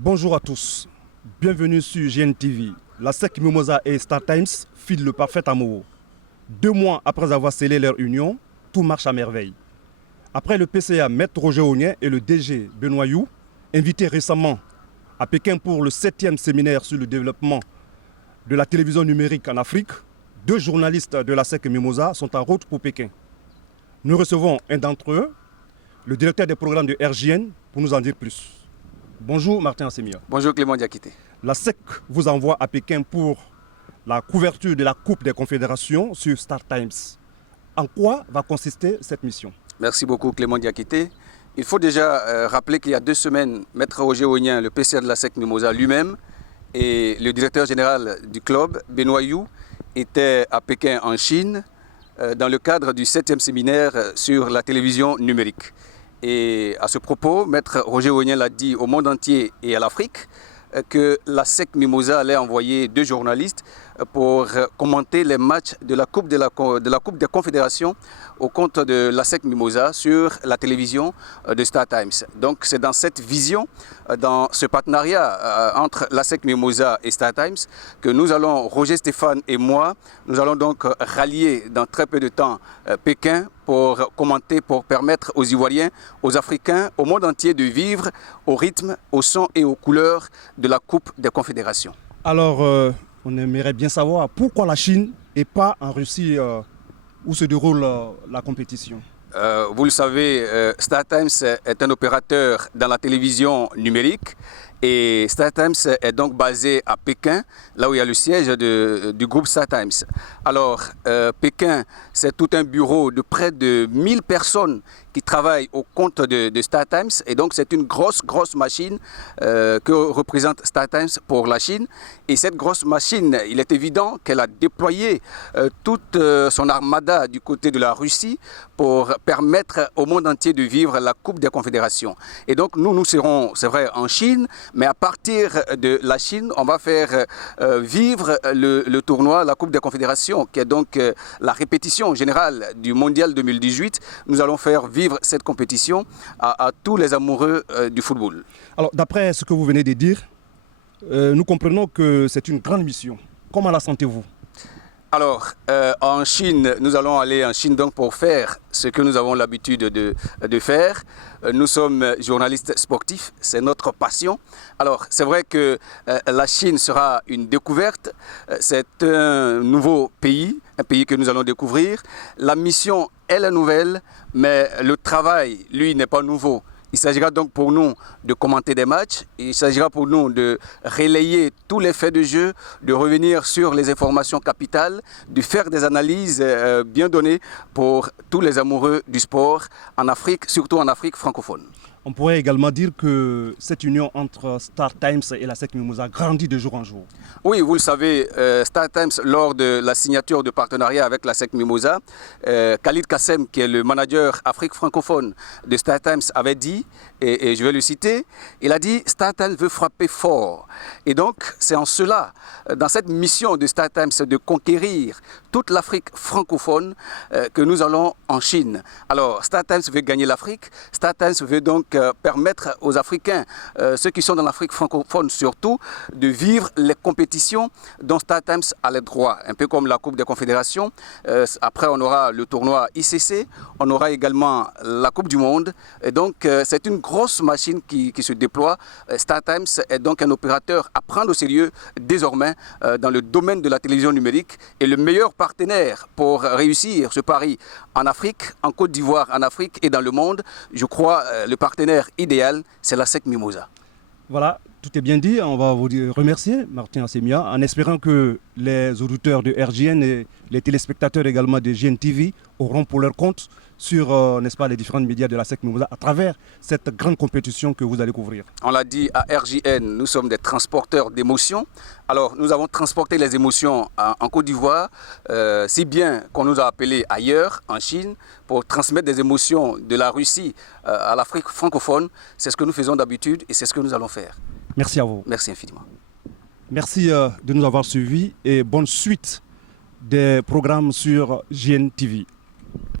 Bonjour à tous, bienvenue sur GNTV. La SEC Mimosa et Star Times filent le parfait amour. 2 mois après avoir scellé leur union, tout marche à merveille. Après le PCA Maître Roger Ognien et le DG Benoît You, invités récemment à Pékin pour le 7e séminaire sur le développement de la télévision numérique en Afrique, 2 journalistes de la SEC Mimosa sont en route pour Pékin. Nous recevons un d'entre eux, le directeur des programmes de RJN, pour nous en dire plus. Bonjour Martin Assemia. Bonjour Clément Diakité. La SEC vous envoie à Pékin pour la couverture de la Coupe des Confédérations sur Star Times. En quoi va consister cette mission? Merci beaucoup Clément Diakité. Il faut déjà rappeler qu'il y a 2 semaines, Maître Roger Ognien, le PCA de la SEC Mimosa lui-même, et le directeur général du club, Benoît You, étaient à Pékin en Chine dans le cadre du 7e séminaire sur la télévision numérique. Et à ce propos, Maître Roger Ognien l'a dit au monde entier et à l'Afrique que la SEC Mimosa allait envoyer 2 journalistes pour commenter les matchs de la Coupe des Confédérations au compte de la SEC Mimosa sur la télévision de Star Times. Donc c'est dans cette vision, dans ce partenariat entre la SEC Mimosa et Star Times que nous allons, Roger Stéphane et moi, nous allons donc rallier dans très peu de temps Pékin pour commenter, pour permettre aux Ivoiriens, aux Africains, au monde entier de vivre au rythme, au son et aux couleurs de la Coupe des Confédérations. Alors, on aimerait bien savoir pourquoi la Chine et pas en Russie où se déroule la compétition. Vous le savez, Star Times est un opérateur dans la télévision numérique et Star Times est donc basé à Pékin, là où il y a le siège du groupe Star Times. Alors, Pékin, c'est tout un bureau de près de 1000 personnes qui travaillent au compte de Star Times et donc c'est une grosse machine que représente Star Times pour la Chine. Et cette grosse machine, il est évident qu'elle a déployé toute son armada du côté de la Russie pour permettre au monde entier de vivre la Coupe des Confédérations. Et donc nous serons, c'est vrai, en Chine, mais à partir de la Chine, on va faire vivre le tournoi, la Coupe des Confédérations, qui est donc la répétition générale du Mondial 2018. Nous allons faire vivre cette compétition à tous les amoureux du football. Alors, d'après ce que vous venez de dire, nous comprenons que c'est une grande mission. Comment la sentez-vous? Alors, en Chine, nous allons aller en Chine donc pour faire ce que nous avons l'habitude de faire. Nous sommes journalistes sportifs, c'est notre passion. Alors, c'est vrai que la Chine sera une découverte. C'est un nouveau pays, un pays que nous allons découvrir. La mission, elle est nouvelle, mais le travail, lui, n'est pas nouveau. Il s'agira donc pour nous de commenter des matchs, il s'agira pour nous de relayer tous les faits de jeu, de revenir sur les informations capitales, de faire des analyses bien données pour tous les amoureux du sport en Afrique, surtout en Afrique francophone. On pourrait également dire que cette union entre Star Times et la SEC Mimosa grandit de jour en jour. Oui, vous le savez, Star Times, lors de la signature de partenariat avec la SEC Mimosa, Khalid Kassem, qui est le manager Afrique francophone de Star Times, avait dit, et je vais le citer, il a dit « Star Times veut frapper fort ». Et donc, c'est en cela, dans cette mission de Star Times de conquérir toute l'Afrique francophone, que nous allons en Chine. Alors, Star Times veut gagner l'Afrique, Star Times veut donc permettre aux Africains, ceux qui sont dans l'Afrique francophone surtout, de vivre les compétitions dont Star Times a les droits, un peu comme la Coupe des Confédérations. Après, on aura le tournoi ICC, on aura également la Coupe du Monde. Et donc, c'est une grosse machine qui se déploie. Star Times est donc un opérateur à prendre au sérieux désormais dans le domaine de la télévision numérique. Et le meilleur partenaire pour réussir ce pari en Afrique, en Côte d'Ivoire, en Afrique et dans le monde, je crois, le partenaire idéal, c'est la SEC Mimosa. Voilà, tout est bien dit. On va vous remercier, Martin Assemia, en espérant que les auditeurs de RJN et les téléspectateurs également de GNTV auront pour leur compte sur, n'est-ce pas, les différents médias de la SEC Mimosa à travers cette grande compétition que vous allez couvrir. On l'a dit, à RJN, nous sommes des transporteurs d'émotions. Alors, nous avons transporté les émotions en Côte d'Ivoire, si bien qu'on nous a appelés ailleurs, en Chine, pour transmettre des émotions de la Russie à l'Afrique francophone. C'est ce que nous faisons d'habitude et c'est ce que nous allons faire. Merci à vous. Merci infiniment. Merci de nous avoir suivis et bonne suite des programmes sur GNTV.